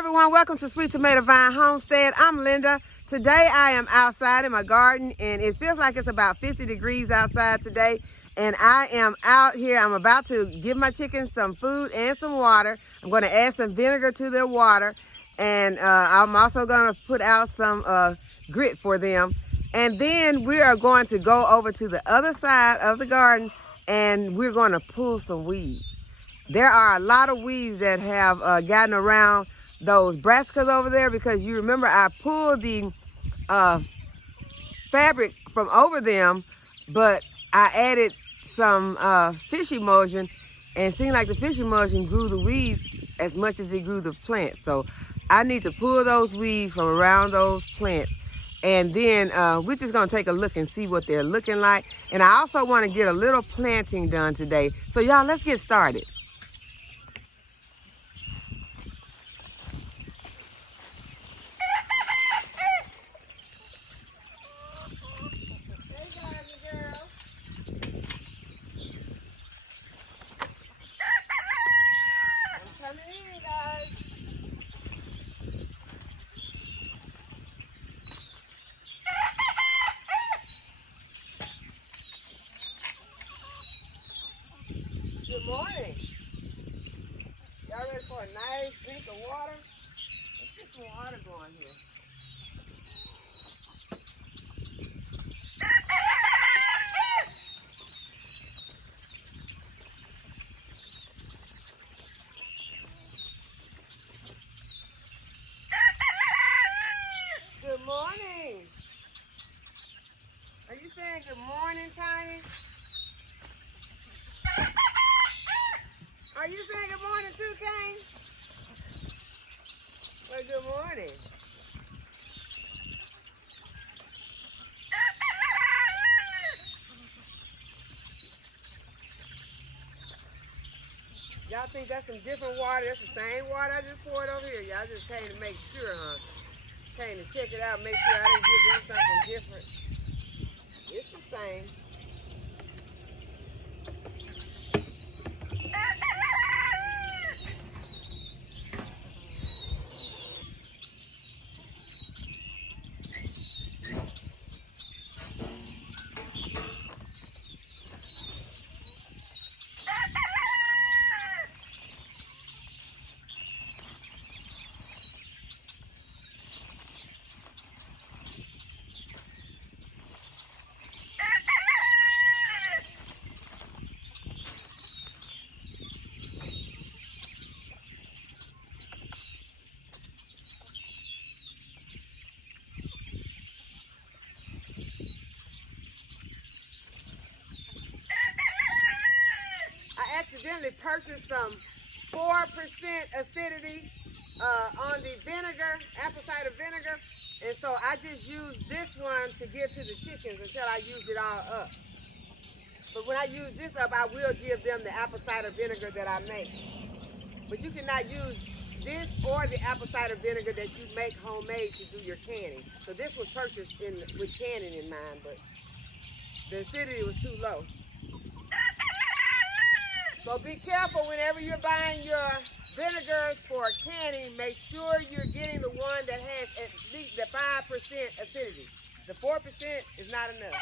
everyone, welcome to Sweet Tomato Vine Homestead. I'm Linda. Today I am outside in my garden and it feels like it's about 50 degrees outside today. And I am out here. I'm about to give my chickens some food and some water. I'm going to add some vinegar to their water. And I'm also going to put out some grit for them. And then we are going to go over to the other side of the garden and we're going to pull some weeds. There are a lot of weeds that have gotten around those brassicas over there because you remember I pulled the fabric from over them, but I added some fish emulsion and it seemed like the fish emulsion grew the weeds as much as it grew the plants. So I need to pull those weeds from around those plants. And then we're just going to take a look and see what they're looking like. And I also want to get a little planting done today. So y'all, let's get started. Good morning. Y'all ready for a nice drink of water? Let's get some water going here. Good morning. Are you saying good morning, Tiny? Are you saying good morning too, Kane? Well, good morning. Y'all think that's some different water? That's the same water I just poured over here. Y'all just came to make sure, huh? Came to check it out, make sure I didn't give them something different. It's the same. Accidentally purchased some 4% acidity on the vinegar, apple cider vinegar, and so I just used this one to give to the chickens until I used it all up. But when I use this up, I will give them the apple cider vinegar that I make. But you cannot use this or the apple cider vinegar that you make homemade to do your canning. So this was purchased with canning in mind, but the acidity was too low. So be careful whenever you're buying your vinegars for canning. Make sure you're getting the one that has at least the 5% acidity. The 4% is not enough.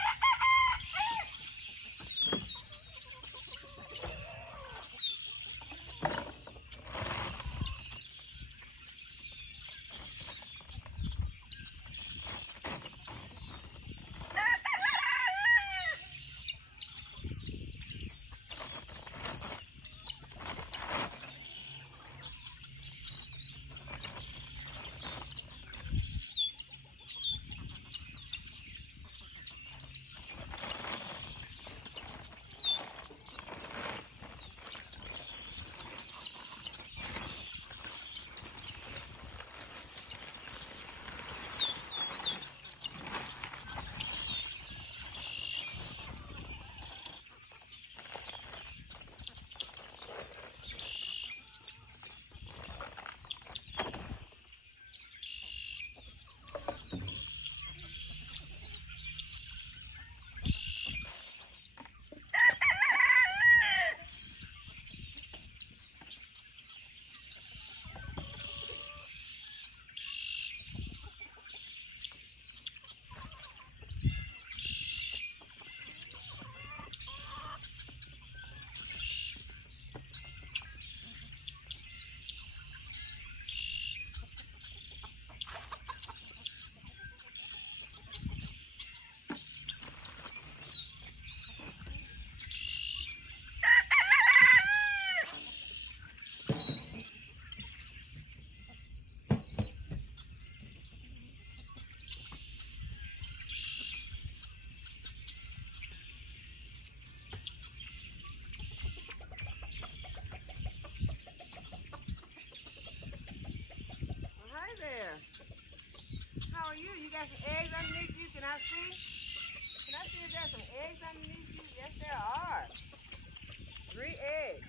got some eggs underneath you. Can I see? Can I see if there's some eggs underneath you? Yes, there are. 3 eggs.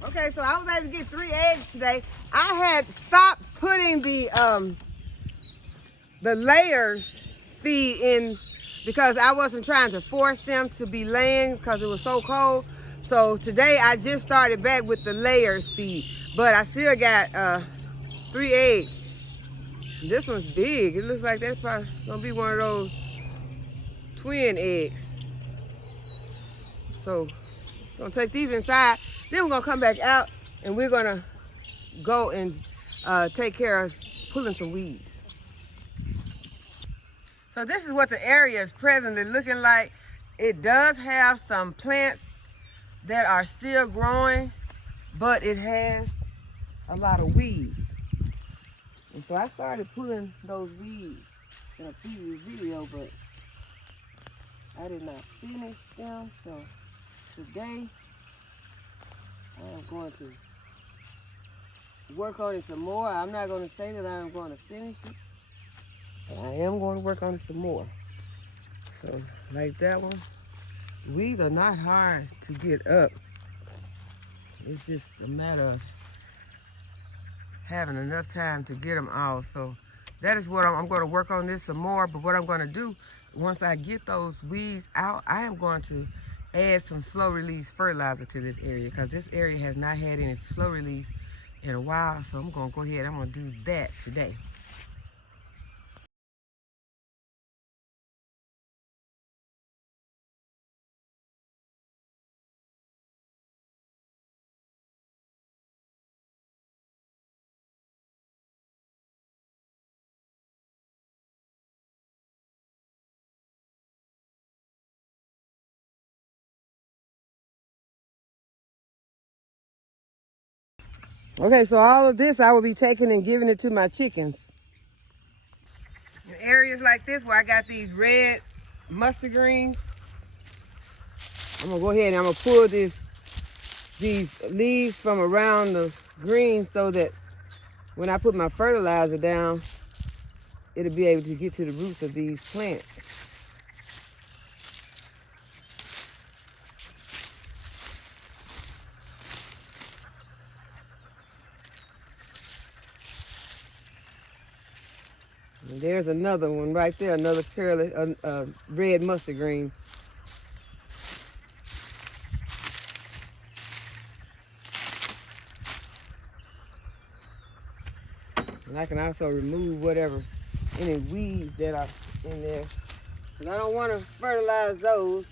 Okay, so I was able to get 3 eggs today. I had stopped putting the layers feed in because I wasn't trying to force them to be laying because it was so cold. So today I just started back with the layers feed, but I still got 3 eggs. This one's big. It looks like that's probably gonna be one of those twin eggs. So gonna take these inside. Then we're gonna come back out and we're gonna go and take care of pulling some weeds. So this is what the area is presently looking like. It does have some plants that are still growing, but it has a lot of weeds. And so I started pulling those weeds in a previous video, but I did not finish them. So today I am going to work on it some more. I'm not going to say that I'm going to finish it, but I am going to work on it some more. So like that one, weeds are not hard to get up. It's just a matter of having enough time to get them off. So that is what I'm going to work on this some more. But what I'm going to do once I get those weeds out, I am going to add some slow release fertilizer to this area because this area has not had any slow release in a while. So I'm going to go ahead, I'm going to do that today. Okay, so all of this I will be taking and giving it to my chickens. In areas like this where I got these red mustard greens, I'm gonna go ahead and I'm gonna pull these leaves from around the greens so that when I put my fertilizer down, it'll be able to get to the roots of these plants. And there's another one right there, another red mustard green. And I can also remove any weeds that are in there. Because I don't want to fertilize those.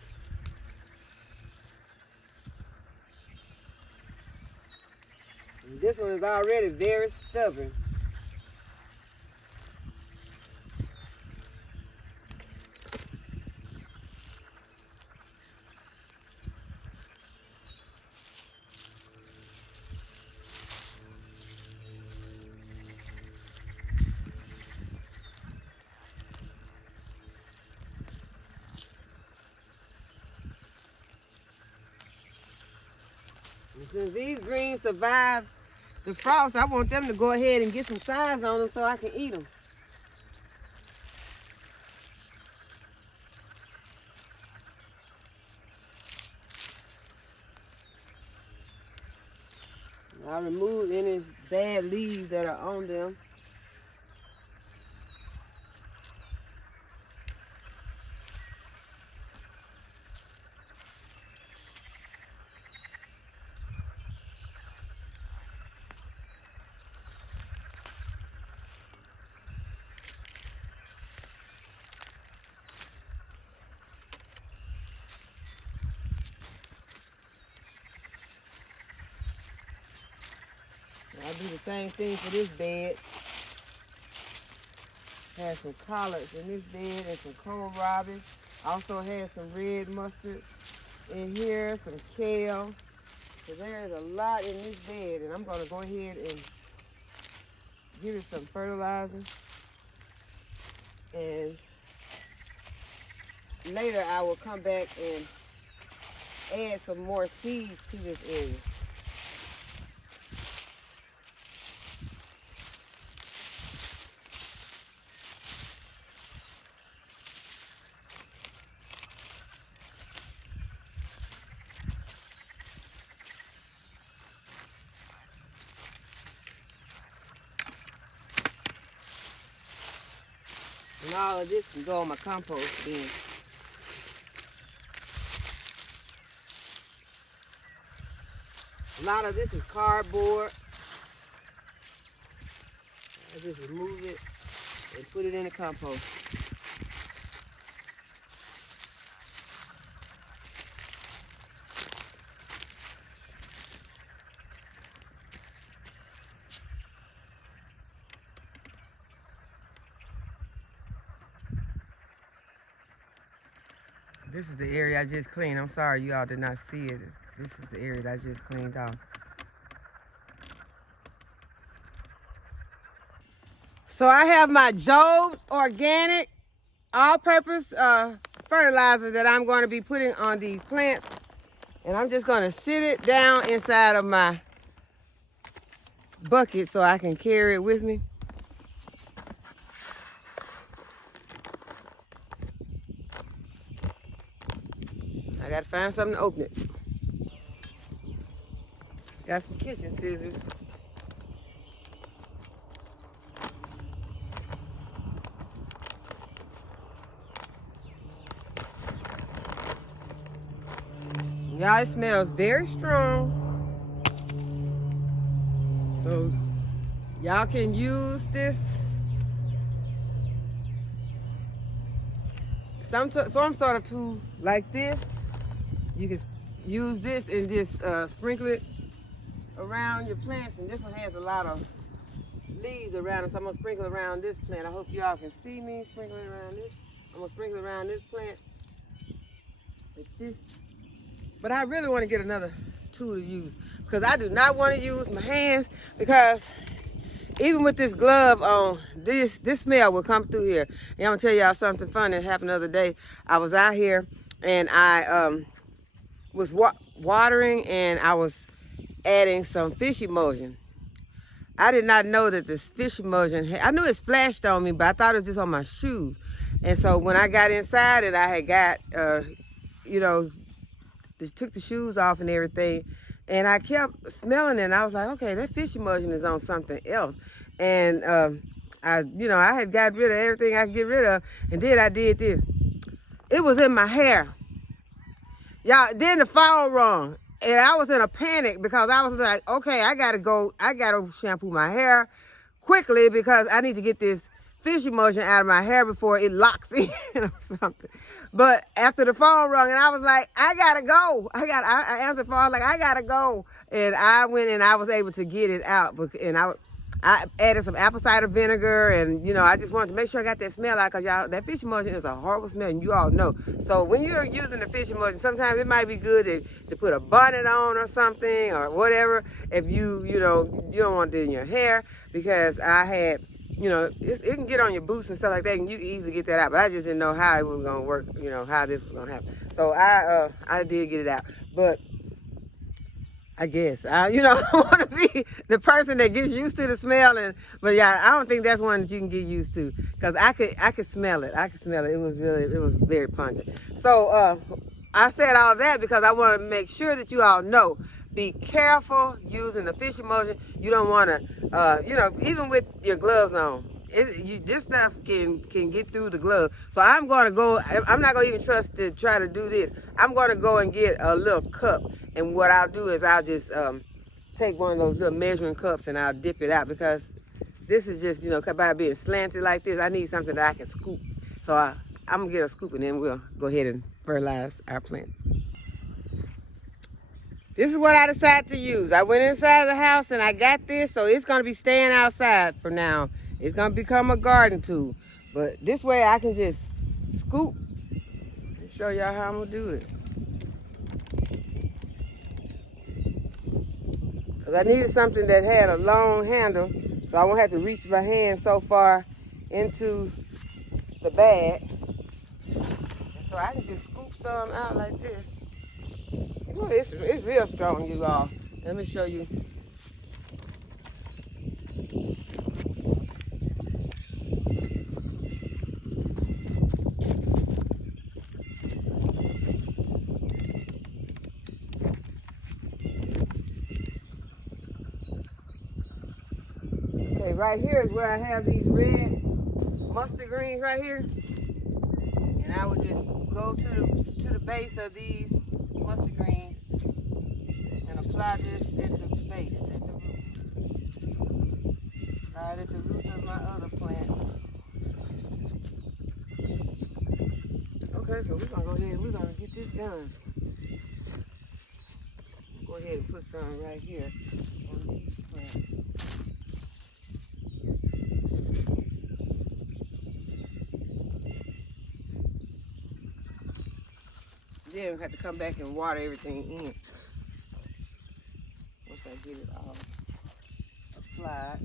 And this one is already very stubborn. And since these greens survive the frost, I want them to go ahead and get some size on them so I can eat them. I'll remove any bad leaves that are on them. Do the same thing for this bed. Has some collards in this bed and some kohlrabi. Also has some red mustard in here, some kale. So there is a lot in this bed, and I'm going to go ahead and give it some fertilizer. And later I will come back and add some more seeds to this area. And all of this can go on my compost bin. A lot of this is cardboard. I just remove it and put it in the compost. This is the area I just cleaned. I'm sorry you all did not see it. This is the area that I just cleaned off. So I have my Job organic all-purpose fertilizer that I'm going to be putting on these plants. And I'm just going to sit it down inside of my bucket so I can carry it with me. I gotta find something to open it. Got some kitchen scissors. Y'all, it smells very strong. So y'all can use this some sort of tool like this. You can use this and just sprinkle it around your plants. And this one has a lot of leaves around it, so I'm gonna sprinkle around this plant. I hope you all can see me sprinkling around this. I'm gonna sprinkle around this plant like this. But I really want to get another tool to use because I do not want to use my hands, because even with this glove on, this smell will come through here. And I'm gonna tell y'all something funny that happened the other day. I was out here and I was watering, and I was adding some fish emulsion. I did not know that this fish emulsion, I knew it splashed on me, but I thought it was just on my shoes. And so when I got inside it, I had got, took the shoes off and everything, and I kept smelling it, and I was like, okay, that fish emulsion is on something else. And I had got rid of everything I could get rid of, and then I did this. It was in my hair. Y'all, then the phone rung, and I was in a panic because I was like, okay, I gotta shampoo my hair quickly because I need to get this fish emulsion out of my hair before it locks in or something. But after the phone rung, and I was like, I gotta go. I answered the phone, like, I gotta go. And I went and I was able to get it out. And I added some apple cider vinegar, and I just wanted to make sure I got that smell out, because y'all, that fish emulsion is a horrible smell, and you all know. So when you're using the fish emulsion, sometimes it might be good to put a bonnet on or something or whatever if you don't want it in your hair, because I had, it can get on your boots and stuff like that, and you can easily get that out. But I just didn't know how it was gonna work, how this was gonna happen. So I did get it out, but I guess I want to be the person that gets used to the smell, but yeah, I don't think that's one that you can get used to, because I could smell it. I could smell it. It was very pungent. So I said all that because I want to make sure that you all know. Be careful using the fish emulsion. You don't want to, even with your gloves on, this stuff can get through the glove. So I'm not going to even trust to try to do this. I'm going to go and get a little cup. And what I'll do is I'll just take one of those little measuring cups and I'll dip it out, because this is just, by being slanted like this, I need something that I can scoop. So I'm going to get a scoop, and then we'll go ahead and fertilize our plants. This is what I decided to use. I went inside the house and I got this, so it's going to be staying outside for now. It's going to become a garden tool. But this way I can just scoop and show y'all how I'm going to do it. Because I needed something that had a long handle, so I won't have to reach my hand so far into the bag. And so I can just scoop some out like this. Well, it's real strong, you all. Let me show you. Okay, right here is where I have these red mustard greens right here. And I would just go to the base of these mustard greens and apply this at the base, at the roots. Apply it at the roots of my other plant. Okay, so we're gonna go ahead and we're gonna get this done. Go ahead and put some right here on these plants. Then we have to come back and water everything in. Once I get it all applied.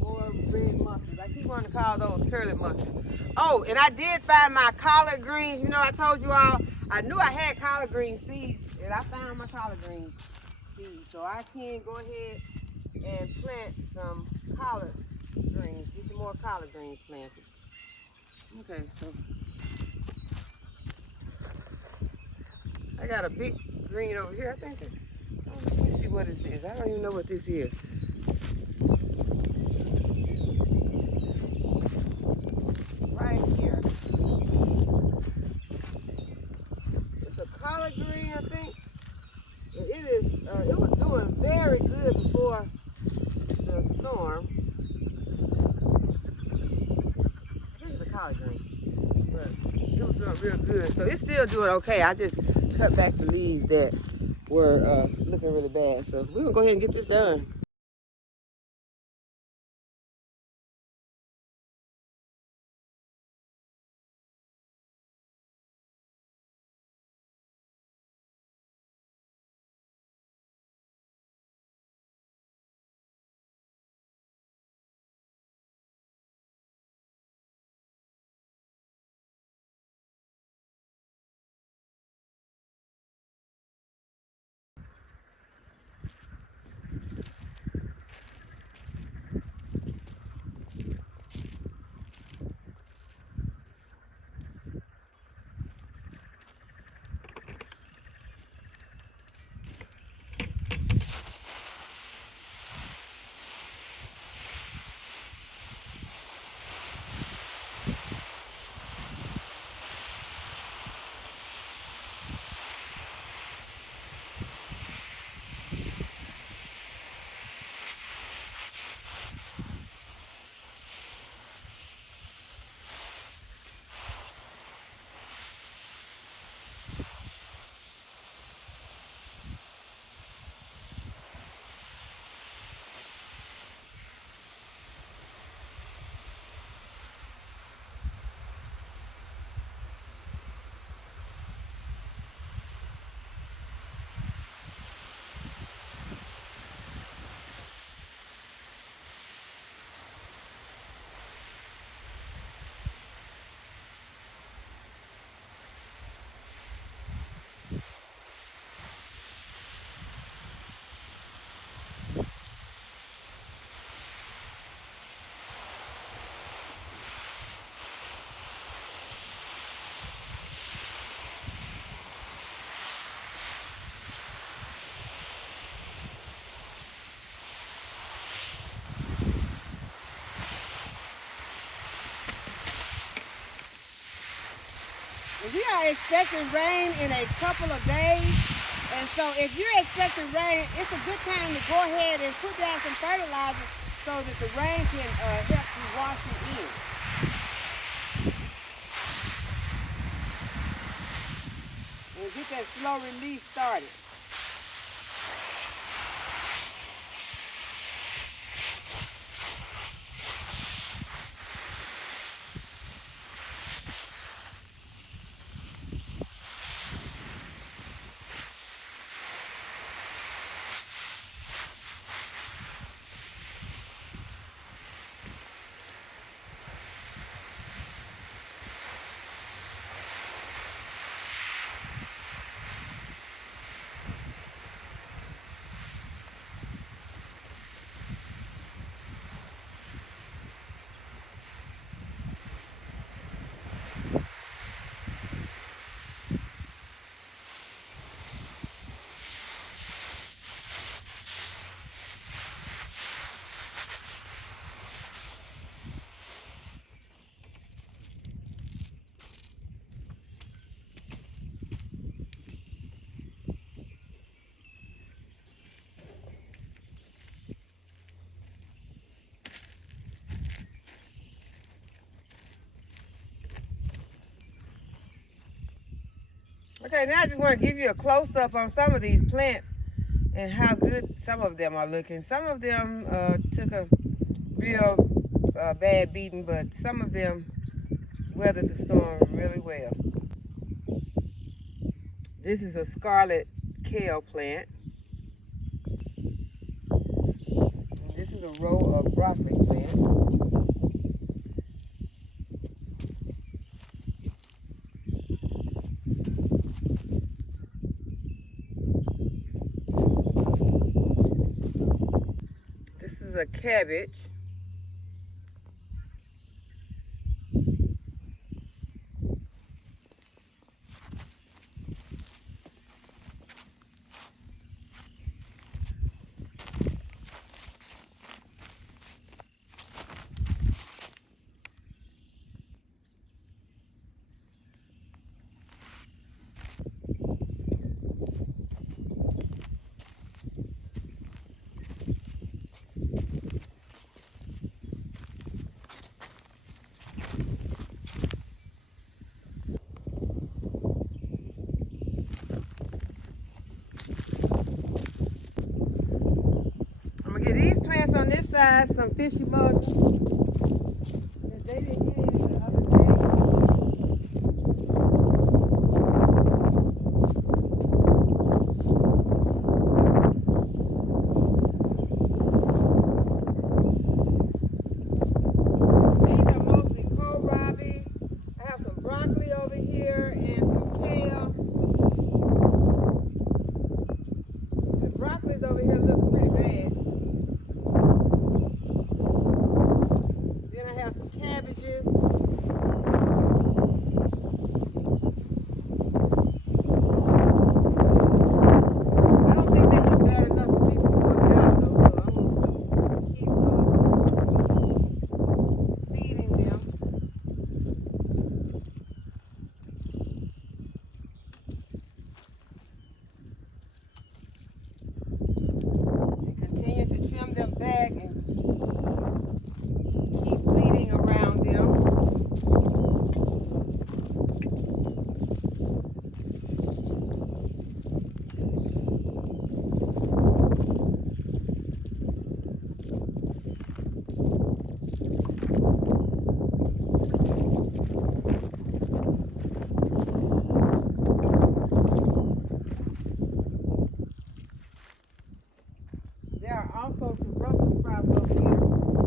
More red mustard. I keep wanting to call those curly mustard. Oh, and I did find my collard greens. You know, I told you all, I knew I had collard green seeds, and I found my collard green seeds. So I can go ahead and plant some collard greens. Get some more collard greens planted. Okay, so I got a big green over here. I think let me see what this is. I don't even know what this is. Right here. It's a collard green, I think. It is. It was doing very good before the storm. I think it's a collard green, but it was doing real good. So it's still doing okay. I just cut back the leaves that were looking really bad. So we're gonna go ahead and get this done. We are expecting rain in a couple of days, and so if you're expecting rain, it's a good time to go ahead and put down some fertilizer so that the rain can help you wash it in. And get that slow release started. Okay, now I just want to give you a close-up on some of these plants and how good some of them are looking. Some of them took a real bad beating, but some of them weathered the storm really well. This is a scarlet kale plant. And this is a row of broccoli plants. This is a cabbage. I'm gonna give these plants on this side some fishy mulch. They didn't get any the other day. These are mostly kohlrabies. I have some broccoli over here and some kale. The broccolis over here look pretty bad. Then I have some cabbages. I don't think they look bad enough to be pulled out though, so I'm going to keep feeding them. And continue to trim them back and keep weeding around them. There are also some Brussels sprouts over here.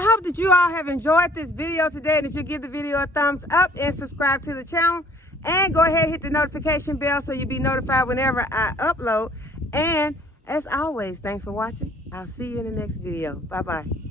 I hope that you all have enjoyed this video today and that you give the video a thumbs up and subscribe to the channel. And go ahead and hit the notification bell so you'll be notified whenever I upload. And as always, thanks for watching. I'll see you in the next video. Bye-bye.